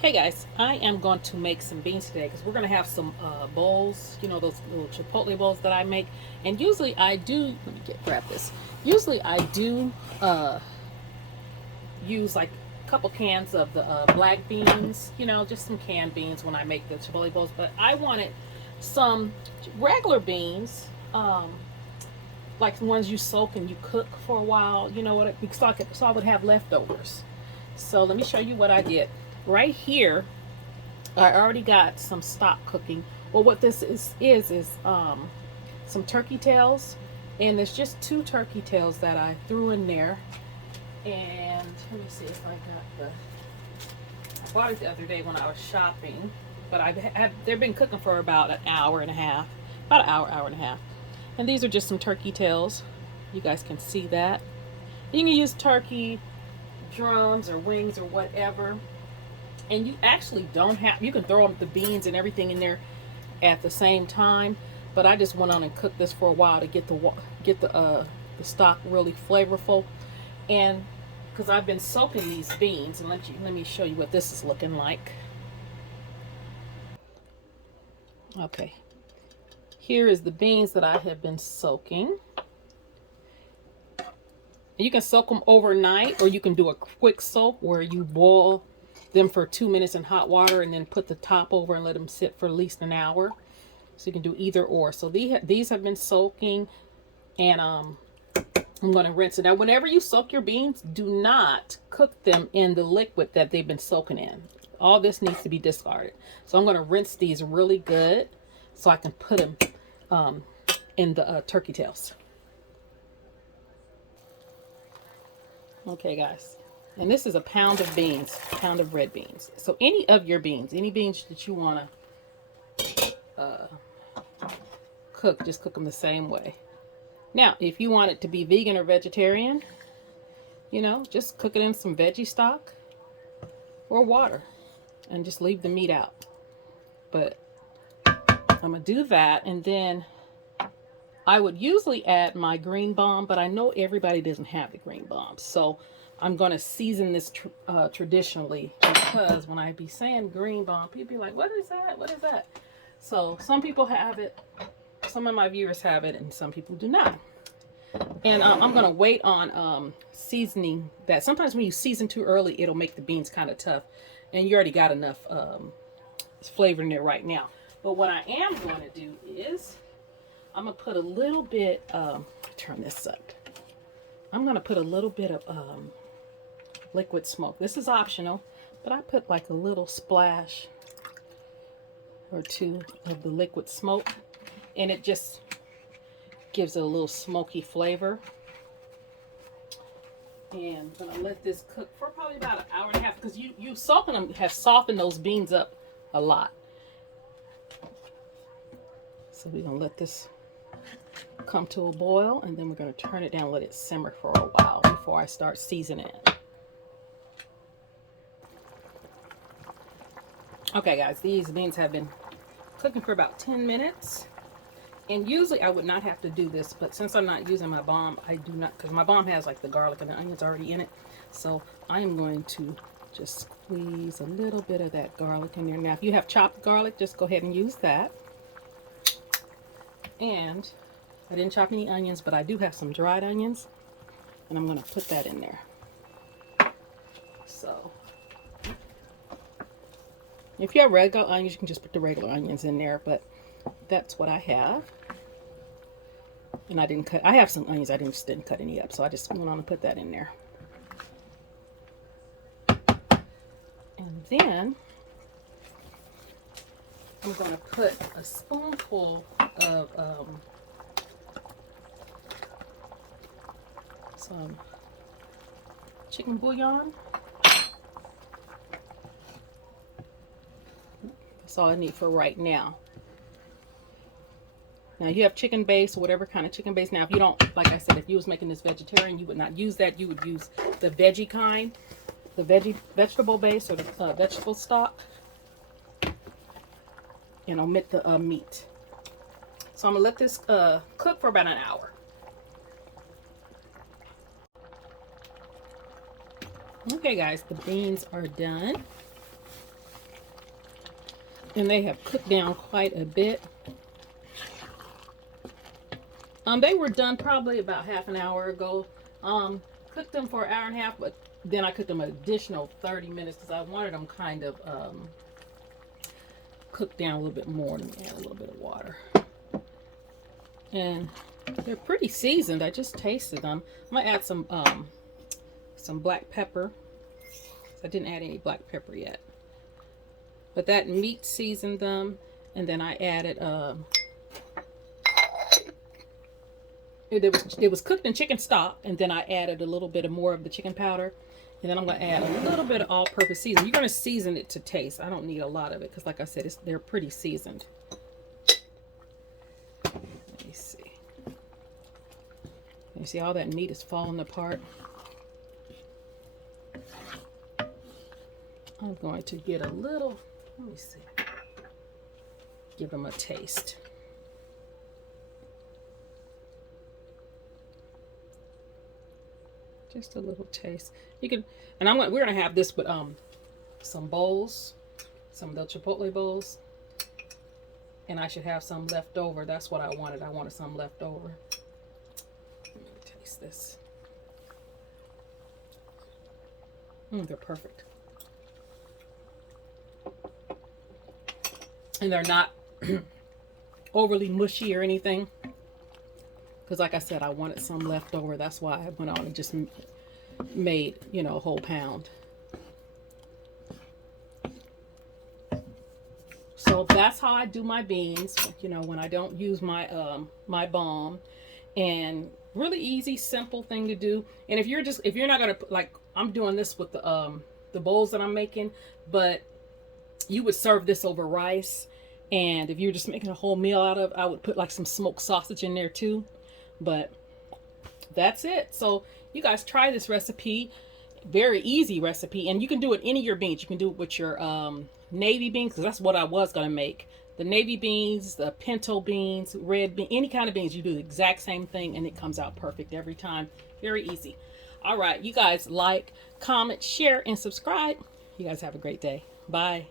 Hey guys, I am going to make some beans today because we're going to have some bowls, you know, those little chipotle bowls that I make. And usually I do, let me grab this. Usually I do use like a couple cans of the black beans, you know, just some canned beans when I make the chipotle bowls. But I wanted some regular beans, like the ones you soak and you cook for a while, you know what, so I would have leftovers. So let me show you what I did. Right here, I already got some stock cooking. Well, what this is some turkey tails, and there's just two turkey tails that I threw in there. And let me see if I got I bought it the other day when I was shopping, but they've been cooking for about an hour and a half, about an hour, hour and a half. And these are just some turkey tails. You guys can see that. You can use turkey drums or wings or whatever. And you actually don't have, you can throw the beans and everything in there at the same time, but I just went on and cooked this for a while to get the stock really flavorful. And because I've been soaking these beans, and let me show you what this is looking like. Okay, here is the beans that I have been soaking. You can soak them overnight, or you can do a quick soak where you boil them for 2 minutes in hot water and then put the top over and let them sit for at least an hour. So you can do either or. So these have been soaking, and I'm going to rinse it. Now, whenever you soak your beans, do not cook them in the liquid that they've been soaking in. All this needs to be discarded. So I'm going to rinse these really good so I can put them in the turkey tails. Okay, guys. And this is a pound of beans, a pound of red beans. So any of your beans, any beans that you want to cook, just cook them the same way. Now, if you want it to be vegan or vegetarian, you know, just cook it in some veggie stock or water and just leave the meat out. But I'm going to do that, and then I would usually add my green bomb, but I know everybody doesn't have the green bomb. So I'm going to season this traditionally, because when I be saying green bomb, people be like, what is that? What is that? So some people have it, some of my viewers have it, and some people do not. And I'm going to wait on seasoning that. Sometimes when you season too early, it'll make the beans kind of tough, and you already got enough flavor in there right now. But what I am going to do is I'm going to put a little bit, turn this up. I'm going to put a little bit of liquid smoke. This is optional, but I put like a little splash or two of the liquid smoke, and it just gives it a little smoky flavor. And I'm gonna let this cook for probably about an hour and a half, because you soaking them have softened those beans up a lot. So we're gonna let this come to a boil, and then we're gonna turn it down and let it simmer for a while before I start seasoning it. Okay guys, these beans have been cooking for about 10 minutes. And usually I would not have to do this, but since I'm not using my bomb, I do not, because my bomb has like the garlic and the onions already in it. So I am going to just squeeze a little bit of that garlic in there. Now, if you have chopped garlic, just go ahead and use that. And I didn't chop any onions, but I do have some dried onions, and I'm going to put that in there. So if you have regular onions, you can just put the regular onions in there, but that's what I have. And I didn't cut, I have some onions, I just didn't cut any up, so I just went on and put that in there. And then I'm going to put a spoonful of some chicken bouillon. That's all I need for right now. Now you have chicken base, or whatever kind of chicken base. Now if you don't, like I said, if you was making this vegetarian, you would not use that. You would use the veggie kind, the vegetable base, or the vegetable stock, and omit the meat. So I'm gonna let this cook for about an hour. Okay guys, the beans are done. And they have cooked down quite a bit. They were done probably about half an hour ago. Cooked them for an hour and a half, but then I cooked them an additional 30 minutes because I wanted them kind of cooked down a little bit more. And add a little bit of water. And they're pretty seasoned. I just tasted them. I'm gonna add some black pepper. I didn't add any black pepper yet, but that meat seasoned them. And then I added it was cooked in chicken stock, and then I added a little bit of more of the chicken powder, and then I'm going to add a little bit of all-purpose seasoning. You're going to season it to taste. I don't need a lot of it because, like I said, they're pretty seasoned. Let me see. You see all that meat is falling apart. I'm going to get a little. Let me see. Give them a taste. Just a little taste. You can, and we're gonna have this with some bowls, some of the chipotle bowls, and I should have some left over. That's what I wanted. I wanted some left over. Let me taste this. They're perfect, and they're not overly mushy or anything. Because like I said, I wanted some left over. That's why I went on and just made, you know, a whole pound. So that's how I do my beans, you know, when I don't use my my balm. And really easy, simple thing to do. And if you're not gonna put, like I'm doing this with the bowls that I'm making, but you would serve this over rice. And if you're just making a whole meal out of it, I would put like some smoked sausage in there too. But that's it. So you guys try this recipe. Very easy recipe, and you can do it any of your beans. You can do it with your navy beans, because that's what I was gonna make. The navy beans, the pinto beans, red bean, any kind of beans. You do the exact same thing, and it comes out perfect every time. Very easy. All right, you guys like, comment, share, and subscribe. You guys have a great day. Bye.